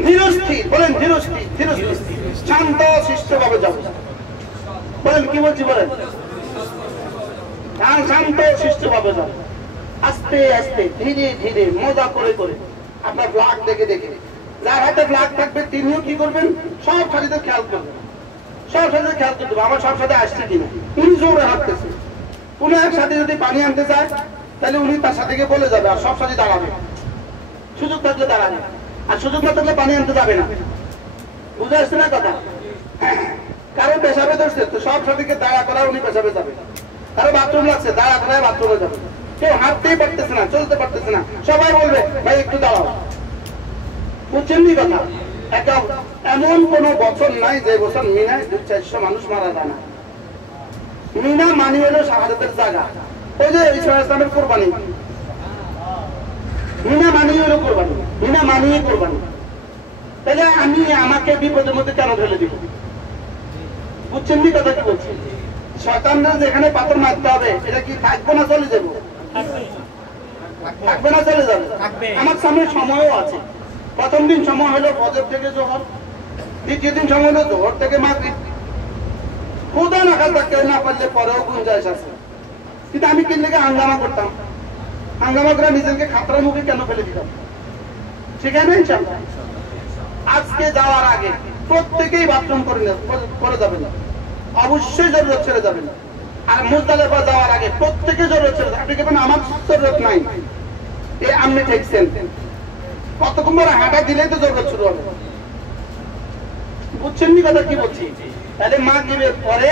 ধীরস্থির বলেন, ধীরস্থির, ধীরস্থির, শান্ত শিষ্ট ভাবে যাবো। বলেন কি বলছি বলেন? শান্ত শিষ্ট ভাবে যাবো, আস্তে আস্তে ধীরে ধীরে মজা করে করে। আপনার ফ্ল্যাগ দেখে দেখে, যার হাতে ফ্ল্যাগ থাকবে তিনিও কি করবেন? সব সাথীদের খেয়াল করবেন, সব সাথীদের খেয়াল করতে হবে আমার সব সাথে আসছে কিনা। উনি জোরে হাঁটতেছে, উনি এক সাথে যদি পানি আনতে চায় তাহলে উনি তার সাথে গিয়ে বলে যাবে, আর সব সাথে দাঁড়াবে। সুযোগ থাকলে দাঁড়াবে, আর সুযোগ না থাকলে পানি আনতে যাবে না। বুঝে আসছে না কথা? কারো পেশাবে ধরছে তো সব সাথীকে দাঁড়া করা, উনি পেশাবে যাবে। কারো বাথরুম লাগছে, দাঁড়া করায় বাথরুমে যাবে। কেউ হাঁটতেই পারতেছে না, চলতে পারতেছে না, সবাই বলবে ভাই একটু দাঁড়াও। বুঝছেন নি কথা? এমন কোন বছর নাই যে বছর মিনায় 200-400 মানুষ মারা যায় না। মিনা মানি হলো শাহাদাতের জায়গা। ওই যে ইসলামের কোরবানি, মিনা মানি হলো কোরবানি, মিনা মানিয়ে কোরবানি। তাহলে আমি আমাকে বিপদের মধ্যে কেন ফেলে দিব? বুঝছেন নি কথা কি বলছি? শয়তানরা যেখানে পাথর মারতে হবে, এটা কি থাকবো না চলে যাবো? থাকবে না চলে যাবে? আমার সামনে সময়ও আছে। প্রথম দিন সময় হলো ফজর থেকে জোহর, দ্বিতীয় দিন সময় হলো জোহর থেকে মাগরিব। খোদা না খাজা কেউ না পারলে পরেও গুঞ্জাইশ আছে। কিন্তু আমি কিনলে হাঙ্গামা করতাম, হাঙ্গামা করে নিজেকে খাতরা মুখে কেন ফেলে দিতাম? ঠিক আছে ইনশাআল্লাহ। আজকে যাওয়ার আগে প্রত্যেকেই বাথরুম করে যাবেন, অবশ্যই জরুরত ছেড়ে যাবেন। আর মুজদালিফা যাওয়ার আগে প্রত্যেকে জরুরত ছেড়ে যাবেন। আপনি কেমন আমার জরুরত নাই, এই আপনি ঠেকছেন, কতক্ষণ পরে হাঁটা দিলেই তো জরুরত শুরু হবে। বুঝছেন নি কথা কি বলছি? তাহলে মাগরিবের পরে,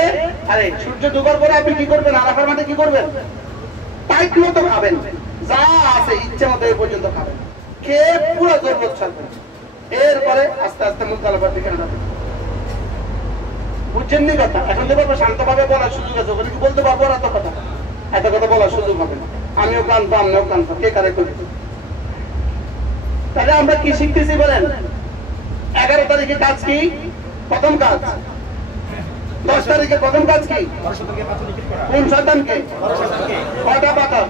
আরে সূর্য ডুবার পরে আপনি কি করবেন? আরাফার মাঠে কি করবেন? টাইট মতো খাবেন, যা আছে ইচ্ছে মতো এই পর্যন্ত খাবেন, খেয়ে পুরো জরুরত ছাড়বেন। এরপরে আস্তে আস্তে মুজদালিফার দিকে যাবেন। বুঝছেন নি কথা? এখন তো পারবো শান্তভাবে বলার সুযোগ আছে, ওখানে কি বলতে পারবো এত কথা? এত কথা বলার সুযোগ হবে না। আমিও ক্লান্ত, আমিও ক্লান্ত, কে কারে করি। তাহলে আমরা কি শিখতেছি বলেন? 11 তারিখে কাজ কি? প্রথম কাজ। 10 তারিখে প্রথম কাজ কি? কোন শয়তানকে? কয়টা পাথর?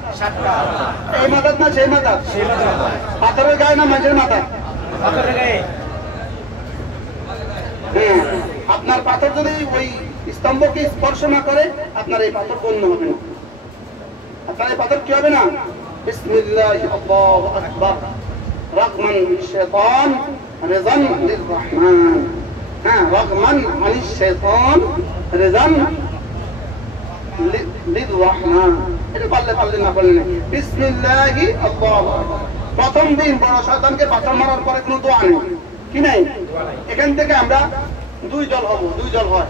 এই মাথার না সেই মাথার? পাথরের গায়ে না মানুষের মাথা? আপনার পাথর যদি ওই স্তম্ভকে স্পর্শ না করে, আপনার এই পাথর গণ্য হবে না। আপনার এই পাথর কি হবে না? বিসমিল্লাহ আল্লাহু আকবার রাগমান শাইতান রিজান লিররহমান। হ্যাঁ, রাগমান আনিশ শাইতান রিজান লিররহমান। এটা পারলে পারলে না পারলে না। বিসমিল্লাহ আল্লাহু আকবার। প্রথম দিন বড় শয়তানকে পাথর মারার পরে কোনো দোয়া নেই, কি নাই? এখান থেকে আমরা 2 দল হব, 2 দল হয়।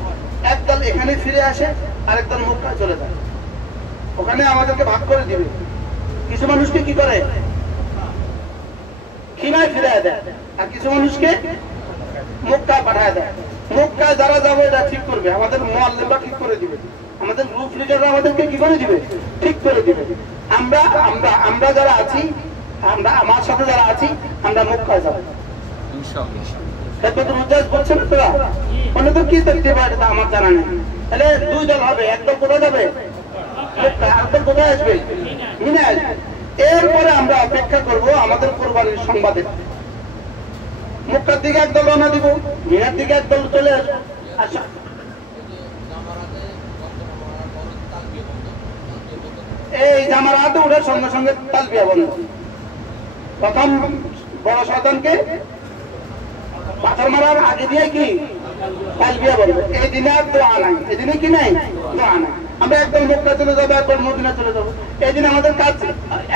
এক দল এখানে ফিরে আসে, আরেক দল মক্কায় চলে যায়। ওখানে আমাদেরকে ভাগ করে দিবে। কিছু মানুষকে কি করে? খিনায় ফিরে দেয়, আর কিছু মানুষকে মক্কায় পাঠায় দেয়। মক্কায় যারা যাবে এটা ঠিক করবে, আমাদের মুআল্লিমরা ঠিক করে দিবে, আমাদের গ্রুপ লিডাররা আমাদেরকে কি করে দিবে? ঠিক করে দিবে। আমরা আমরা আমরা যারা আছি, আমরা আমার সাথে যারা আছি, আমরা মক্কায় যাবো আমার জানা নেই। তাহলে 2 দল হবে, একদল কোথায় যাবে? একদল কোথায় আসবে? মিনে আসবে। এরপরে আমরা অপেক্ষা করব আমাদের কোরবানির সংবাদের। মক্কার দিকে একদল রওনা দিব, মিনার দিকে একদল চলে আসবে। আচ্ছা, এই জামারাতে ওঠার সঙ্গে সঙ্গে তালবিয়া বন্ধ। প্রথম বড় শয়তানকে পাথর মারার আগে দিয়ে কি তালবিয়া বলবে। এই দিনে আর দোয়া নাই, এই দিনে কি নাই? দোয়া নাই। আমরা একদম মক্কা চলে যাবো, একবার মদিনা চলে যাবো। এই দিন আমাদের কাজ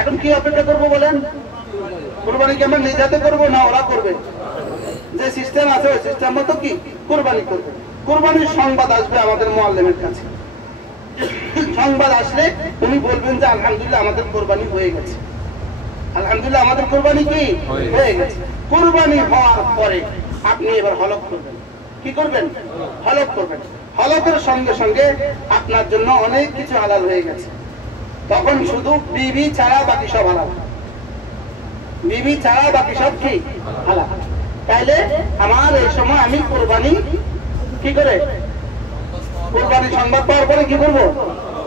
এখন কি অপেক্ষা করবো বলেন? কুরবানি কি আমরা নিজেতে করবো না ওরা করবে? যে সিস্টেম আছে ওই সিস্টেম মতো কি কুরবানি করবে। কুরবানির সংবাদ আসবে আমাদের মুআল্লিমের কাছে। সংবাদ আসলে উনি বলবেন যে আলহামদুলিল্লাহ আমাদের কোরবানি হয়ে গেছে, আলহামদুলিল্লাহ আমাদের কোরবানি কি হয়ে গেছে। কোরবানি হওয়ার পরে আপনি এবার হলক করবেন। কি করবেন? হলক করবেন। হলকের সঙ্গে সঙ্গে আপনার জন্য অনেক কিছু হালাল হয়ে গেছে। তখন শুধু বিবি ছাড়া বাকি সব হালাল। বিবি ছাড়া বাকি সব কি হালাল। তাইলে আমার এই সময় আমি কোরবানি কি করে, কোরবানি সংবাদ পাওয়ার পরে কি করবো?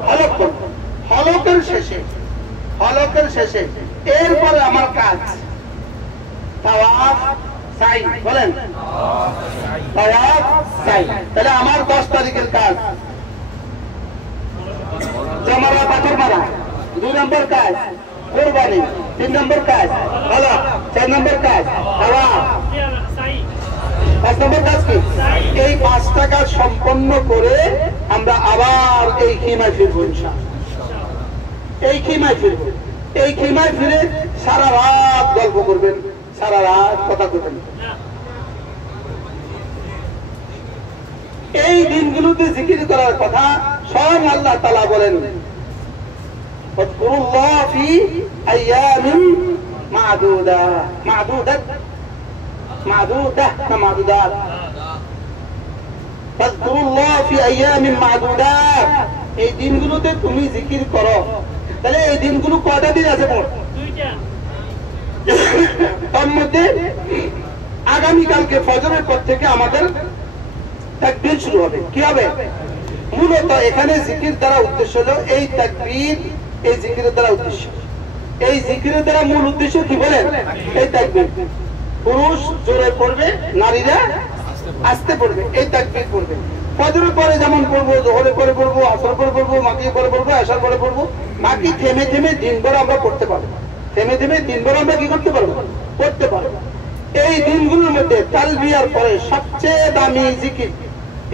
হলক করবো। হলকের শেষে এরপরে আমার কাজ তাওয়াফ সাই। বলেন তাওয়াফ সাই। তাহলে আমার 10 তারিখের কাজ জমারা পাথর মারা, 2 নম্বর কাজ কোরবানি, 3 নম্বর কাজ হলক, 4 নম্বর কাজ তাওয়াফ, 5 নম্বর কাজ কি? এই 5টা কাজ সম্পন্ন করে আমরা আবার এই খিমায় ফিরবো ইনশাআল্লাহ। এই খিমায় ফিরবো। এই খিমায় ফিরে সারা রাত গল্প করবেন, সারা রাত কথা করবেন। এই দিনগুলোতে জিকির করার কথা স্বয়ং আল্লাহ তাআলা বলেন, ফাযকুরুল্লাহ ফি আইয়ামিন মা'দুদাত। মা'দুদাত মা'দুদাত না মা'দুদাত? ফাযকুরুল্লাহ ফি আইয়ামিন মা'দুদাত। এই দিনগুলোতে তুমি জিকির করো। তাহলে এই দিনগুলো কয়টা দিন আছে? মোট 2টা। তার মধ্যে আগামীকালকে ফজরের পর থেকে আমাদের তাকবীর শুরু হবে। কি হবে? মূলত এখানে জিকির দ্বারা উদ্দেশ্য হলো এই তাকবীর, এই জিকিরের দ্বারা উদ্দেশ্য, এই জিকিরের দ্বারা মূল উদ্দেশ্য কি বলেন? এই তাকবীর। পুরুষ জোরে পড়বে, নারীরা আস্তে পড়বে, এই তাকবীর পড়বে। ফজরের পরে যেমন পড়বো, যোহরের পরে পড়বো, আসর পরে পড়বো, মাগরিবের পরে পড়বো, এশার পরে পড়বো। বাকি থেমে থেমে দিনভর আমরা পড়তে পারবো। থেমে থেমে দিনভর আমরা কি করতে পারবো? পড়তে পারবো। এই দিনগুলোর মধ্যে তালবিয়ার পরে সবচেয়ে দামি জিকির,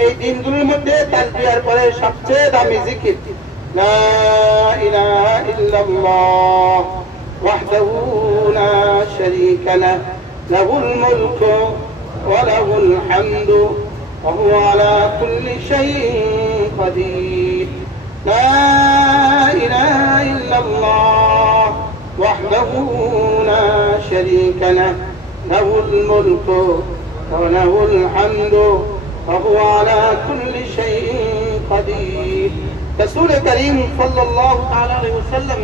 এই দিনগুলোর মধ্যে তালবিয়ার পরে সবচেয়ে দামি জিকির লা ইলাহা ইল্লাল্লাহ ওয়াহদাহু লা শারীকা লাহু লাহুল মুলকু ওয়া লাহুল হামদু ওয়া হুয়া আলা কুল্লি শাইইন কাদির। লা ইলাহা ইল্লাল্লাহ ওয়াহদাহু লা শারীকা লাহু লাহুল মুলকু ওয়া লাহুল হামদু وهو على كل شيء قدير। رسول كريم صلى الله تعالى عليه وسلم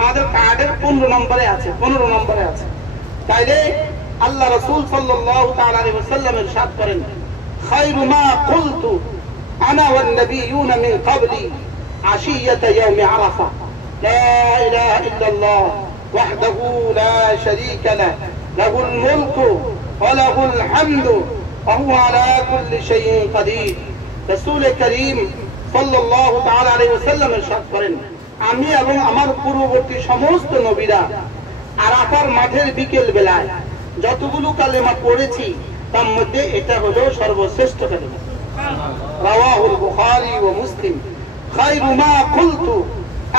আমাদের কার্ডের 15 নম্বরে আছে, 15 নম্বরে আছে। তাইলে আল্লাহ রাসূল সাল্লাল্লাহু তাআলা আলাইহি ওয়াসাল্লাম ইরশাদ করেন, খায়রু মা কুলতু আনা ওয়ান নাবিয়্যুনা মিন ক্বাবলি আশিয়াতা ইয়াউমি আরাফা লা ইলাহা ইল্লাল্লাহ ওয়াহদাহু লা শারীকা লাহু له الملك وله الحمد وهو على كل شيء قدير। রাসূল করিম সাল্লাল্লাহু তাআলা আলাইহি ওয়াসাল্লাম ইরশাদ করেন, আমি এবং আমার পূর্ববর্তী সমস্ত নবীরা আরাফার মাঠের বিকেল বেলায় যতগুলো কালেমা পড়েছি তার মধ্যে এটা হলো সর্বশ্রেষ্ঠ কালেমা। রাওয়াহুল বুখারী ওয়া মুসলিম। খায়রু মা কুলতু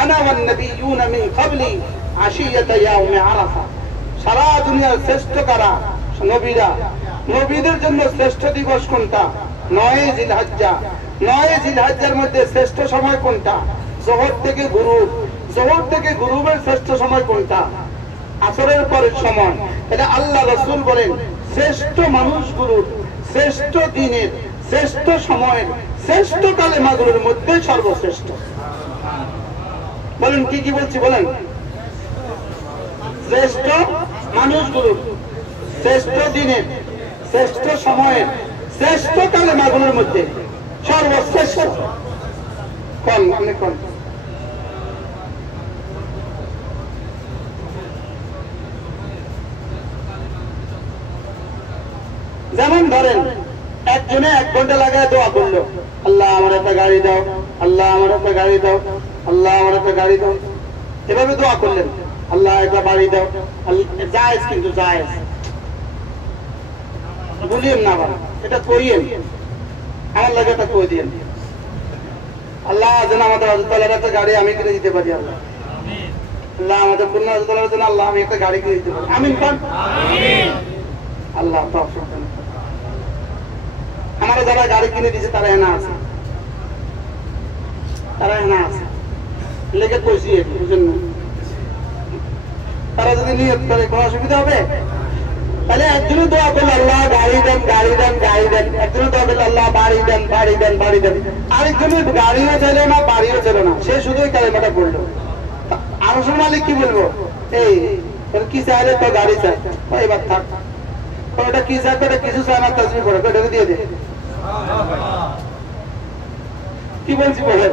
আনা ওয়ান নাবিয়্যুনা মিন ক্বাবলি আশিয়াতা ইয়াউমি আরাফা। সারা দুনিয়ার শ্রেষ্ঠ কারা? নবীরা। নবীদের জন্য শ্রেষ্ঠ দিবস কোনটা? 9 জিলহজ্জা। 9 জিলহজ্জার মধ্যে শ্রেষ্ঠ সময় কোনটা? যোহর থেকে গুরুব। যোহর থেকে গুরুবের শ্রেষ্ঠ সময় কোনটা? আসরের পরের সময়। তাহলে আল্লাহ রাসূল বলেন, শ্রেষ্ঠ মানুষগুলোর শ্রেষ্ঠ দিনের শ্রেষ্ঠ সময়ের শ্রেষ্ঠ কালেমাগুলোর মধ্যে সর্বশ্রেষ্ঠ। বলেন কি কি বলছি বলেন? শ্রেষ্ঠ মানুষগুলোর শ্রেষ্ঠ দিনের শ্রেষ্ঠ সময়ের শ্রেষ্ঠ কালেমাগুলোর মধ্যে সর্বশ্রেষ্ঠ কোন? আপনি কোন? যেমন ধরেন একজনে 1 ঘন্টা লাগায় দোয়া করলো, আল্লাহ আমার একটা গাড়ি দাও, আল্লাহ আমার একটা গাড়ি দাও, আল্লাহ আমার একটা গাড়ি দাও। এভাবে দোয়া করলেন, আল্লাহ একটা বাড়ি দাও। জায়েজ, কিন্তু জায়েজ বলিয়েন না, এটা কইয়েন, আমার লাগে এটা কই দিয়েন। আল্লাহ যেন আমাদের হযরত একটা গাড়ি আমি কিনে দিতে পারি আল্লাহ। আল্লাহ আমাদের পূর্ণ হযরত জন্য আল্লাহ আমি একটা গাড়ি কিনে দিতে পারি। আমিন পান। আমিন। আল্লাহ তৌফিক দান। আমারা যারা গাড়ি কিনে দিয়েছে তারা এনা আছে, তারা এনা আছে লেগে কইছি বুঝেন না। তারা যদি নিয়ত করে কোনো অসুবিধা হবে? তাহলে একজনও দোয়া করলো আল্লাহ গাড়ি দেন, গাড়ি দেন, গাড়ি দেন। একজনও দোয়া করলো আল্লাহ বাড়ি দেন, বাড়ি দেন, বাড়ি দেন। আরেকজনের গাড়িও ছিল না, বাড়িও ছিল না, সে শুধুই কালেমাটা পড়লো। আরশের মালিক কি বলবো? এই কি চাইলে তো গাড়ি চাই, এবার থাক। ওটা কি চাই, ওটা কিছু চায় না, তাসবিহ করে ওটাকে দিয়ে দে। কি বলছি বলে?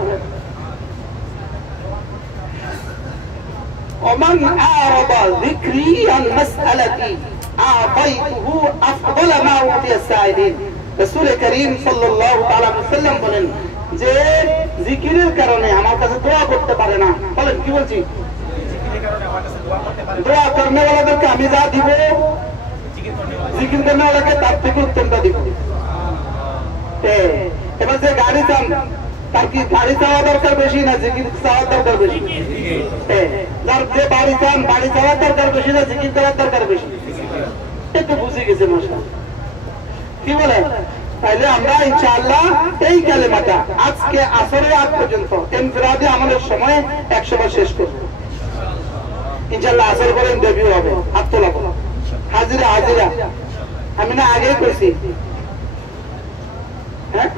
ومن أعرض ذكري عن مسألتي أعطيته أفضل ما أوتي السائلين। রাসূল করিম সাল্লাল্লাহু তাআলা আলাইহি ওয়াসাল্লাম বলেন যে জিকিরের কারণে আমার কাছে দোয়া করতে পারে না। বলেন কি বলছি? জিকিরের কারণে আমার কাছে দোয়া করতে পারে না। দোয়া করনে ওয়ালাদেরকে আমি যা দিব, জিকির করনে ওয়ালাকে তার থেকে উত্তমটা দিব। এবার যে গাড়ি চান, তার কি গাড়ি চাওয়া দরকার বেশি না জিকির চাওয়ার দরকার বেশি? যার যে বাড়ি চান, বাড়ি চাওয়ার দরকার বেশি না জিকির করার দরকার বেশি? একটু বুঝে গেছে মশলা। কি বলে? তাইলে আমরা ইনশাআল্লাহ এই কালেমাটা আজকে আসরের আগ পর্যন্ত ইনফিরাদি আমলের সময় 100 বার শেষ করব ইনশাআল্লাহ। আসর পরে ইন্টারভিউ হবে, হাত তোলা হাজিরা হাজিরা। আমি না আগেই কইছি, হ্যাঁ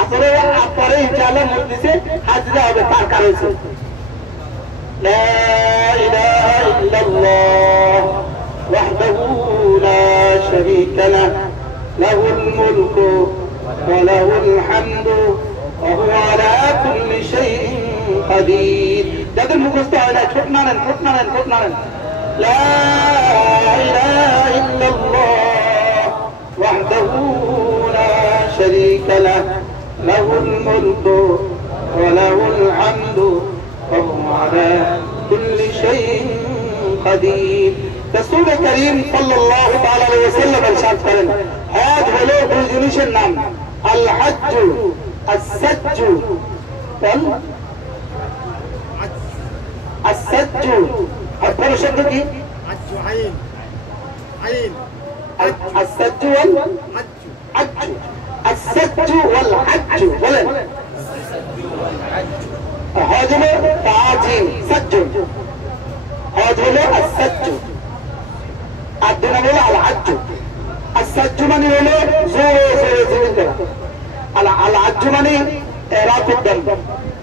আসরের পরে ইনশাআল্লাহ মজলিসে হাজিরা হবে। কার কার হয়েছে? লা ইলাহা ইল্লাল্লাহ ওয়াহদাহু লা শারীকা লাহু লাহুল মুলকু ওয়া লাহুল হামদু ওয়া হুয়া আলা কুল্লি শাইইন কাদির। যাদের মুখস্থ হয় না ছোট নারেন, ছোট নারেন, ছোট নারেন। লা ইলাহা ইল্লাল্লাহ ওয়াহদাহু লা শারীকা লাহু লাহুল মুলকু ওয়া লাহুল হামদু ওয়া হুয়া আলা কুল্লি শাইইন কাদির। রাসূল করিম সাল্লাল্লাহু তাআলা আলাইহি ওয়াসাল্লাম ইরশাদ করেন, হজ হলো দুই জিনিসের নাম, আল হজ্জ আস-সাজ্জ ওয়াল আস-সাজ্জ। আর পুরো শব্দ কি? হজ্জ আইন আইন আস-সাজ্জ ওয়াল হজ্জ আস-সাজ্জ ওয়াল হজ্জ। বলেন হজ হলো তাজিম, সাজ্জ হজ হলো আস-সাজ্জ, আর দুই নাম হলো আল হজ্জ। আস-সাজ্জ মানে হলো জোরে জোরে জিকির করা, আল হজ্জ মানে রাকুদ্দান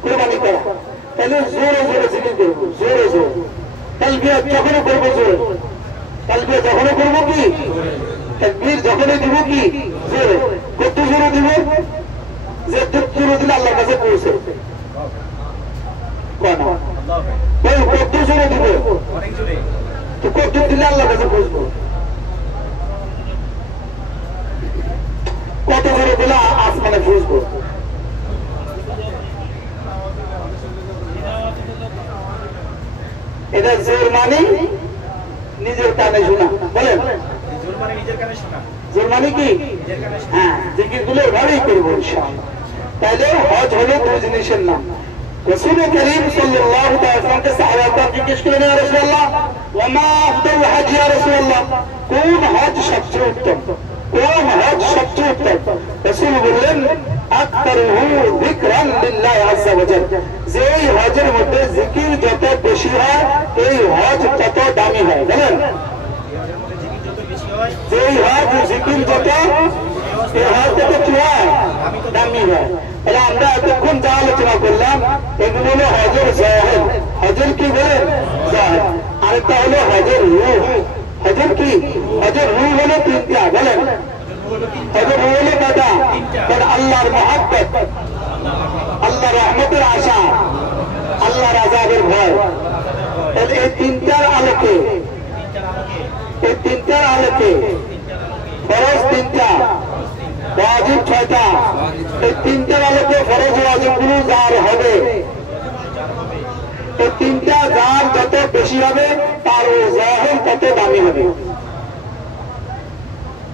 কুরবানি করা। তাহলে জোরে জোরে জিকির করবো, জোরে জোরে। তালবিয়া যখনই করবো জোরে, তালবিয়া যখনই করবো কি, তাকবীর যখনই দিব কি জোরে। কত জোরে দিব? যে জোরে দিলে আল্লাহর কাছে পৌঁছে। কত জোরে দিব? তো কত দিলে আল্লাহর কাছে পৌঁছবো? কত জোরে দিলে আসমানে পৌঁছবো? এটা জোর মানে নিজের কানে শোনা। বলেন জোর মানে কি? হ্যাঁ, জিকির গুলো এভাবেই করবো ইনশাআল্লাহ। তাহলে হজ হলো দুই জিনিসের নাম। রাসূল করিম সাল্লাল্লাহু আলাইহি ওয়াসাল্লামকে সাহাবারা জিজ্ঞেস করলেন, ইয়া রাসূলুল্লাহ ওয়া মা আফদাল হজ ইয়া রাসূলুল্লাহ, কোন হজ সবচেয়ে উত্তম, কোন হজ সবচেয়ে উত্তম? রাসূল বললেন, আকতারুহু যিকরান লিল্লাহি আযজা ওয়া জাল্লা, যেই হজের মধ্যে জিকির যত বেশি হয় এই হজ তত দামি হয়। বলেন যেই হজ জিকির যত এই হজ তত কি হয়? দামি হয়। তাহলে আমরা এতক্ষণ যা আলোচনা করলাম এগুলো হলো হজের জাহের। হজের কি বলেন? জাহের। আরেকটা হলো হজের রূহ। হজের কি? হজের রূহ হলো তিনটা। বলেন হজের রূহ হলো কয়টা? আল্লাহর মহব্বত, আল্লাহর রহমতের আশা, আল্লাহর আযাবের ভয়। তাহলে এই তিনটার আলোকে, এই তিনটার আলোকে ফরজ তিনটা, ওয়াজিব 6টা, এই তিনটার আলোকে ফরজ ওয়াজিব গুলো যার হবে, এই তিনটা যার যত বেশি হবে তার জাহের তত দামি হবে।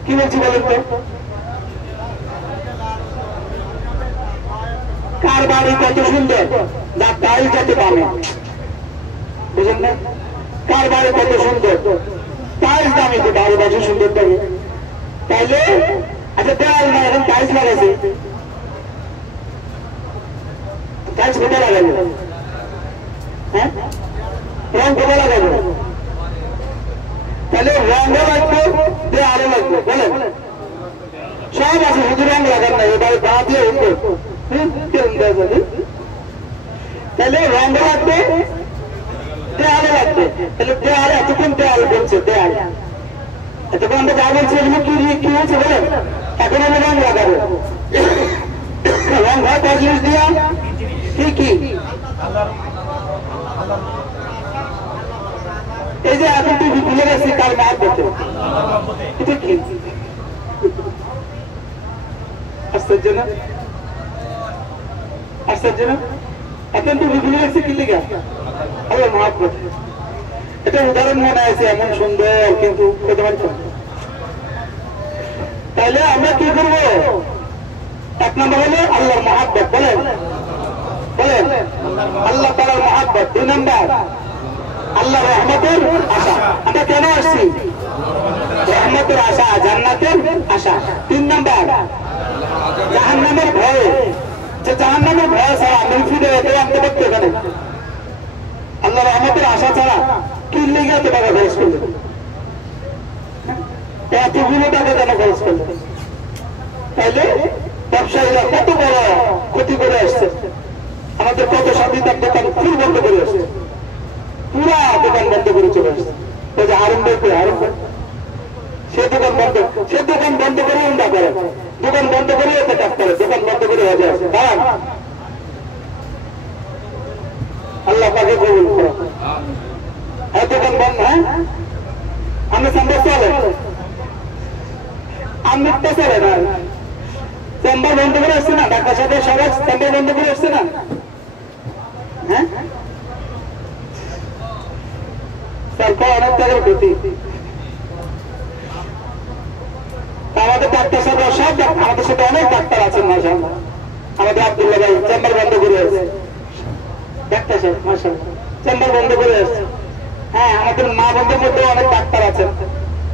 কি বলছি বলেন তো? কার বাড়ি কত সুন্দর, যার টাইল যাতে পাবে, বুঝলেন না? কার বাড়ি কত সুন্দর, টাইলস দামি তো বাড়ি বাড়ি সুন্দর থাকে। তাইলে আচ্ছা দেওয়াল না, এখন টাইলস লাগাইছে, টাইলস কোথায় লাগাবো? হ্যাঁ, রং কোথায় লাগাবো? তাহলে রঙও লাগবে, দেওয়ালও লাগবে, বলেন? সব আছে, শুধু রং লাগান না, এবার গা দিয়ে উঠবে, তাহলে রঙও লাগবে, দেওয়ালে লাগবে। তাহলে দেওয়ালে এতক্ষণ দেওয়াল বলছে, দেওয়াল এতক্ষণ আমরা যা বলছি এগুলো কি হয়েছে বলেন? এখন আমি রং লাগাবো, রং হয় 5 জিনিস দিয়া, কি এই যে এখন তুই ভুলে গেছি কার মার বলতে, এটা কি আশ্চর্য না? আশ্চর্য না? এখন তুই ভুলে গেছি কি লিগা? আল্লাহ মাফ করতে। এটা উদাহরণ মনে আছে এমন সুন্দর, কিন্তু তাইলে আমরা কি করবো? 1 নম্বর হলো আল্লাহর মহাব্বত, বলেন বলেন আল্লাহ তাআলার মহাব্বত। 2 নম্বর আল্লাহ রহমতের আশা। আমরা কেন আসছি? রহমতের আশা, জান্নাতের আশা। 3 নম্বর জাহান্নামের ভয়, যে জাহান্নামের ভয় ছাড়া মুফিদে এত আনতে পারতো এখানে। আল্লাহ রহমতের আশা ছাড়া কি লেগে এত টাকা খরচ করলে? এতগুলো টাকা কেন খরচ করলে? তাইলে ব্যবসায়ীরা কত বড় ক্ষতি করে আসছে, আমাদের কত সাথী তার দোকান ফুল বন্ধ করে আসছে, পুরা দোকান বন্ধ করে চলে আসছে। ওই যে হারুন ভাই, হারুন ভাই সে দোকান বন্ধ করে উন্ডা করে, দোকান বন্ধ করে এতে কাজ করে, দোকান বন্ধ করে হয়ে আসে। আল্লাহ তাকে কবুল করো। দোকান বন্ধ, হ্যাঁ আমি চেম্বার চলে, আমি তো চলে না, চেম্বার বন্ধ করে আসছে না, ডাক্তার সাথে সবাই চেম্বার বন্ধ করে আসছে না। হ্যাঁ সরকার অনেক টাকার ক্ষতি। আমাদের ডাক্তার সাথে সব আমাদের সাথে অনেক ডাক্তার আছেন, মাশাআল্লাহ। আমাদের আব্দুল্লাহ ভাই চেম্বার বন্ধ করে আসছে, ডাক্তার সাহেব মাশাআল্লাহ চেম্বার বন্ধ করে আসছে। হ্যাঁ আমাদের মা বন্ধের মধ্যে অনেক ডাক্তার আছেন,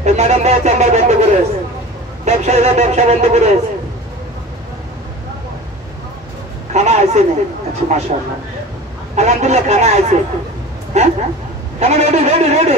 এই ম্যাডাম ভাই চেম্বার বন্ধ করে আসছে, ব্যবসায়ীরা ব্যবসা বন্ধ করে আসছে। খানা আইসে নেই, আচ্ছা মাশাআল্লাহ আলহামদুলিল্লাহ খানা আইসে। হ্যাঁ খানা রেডি রেডি রেডি।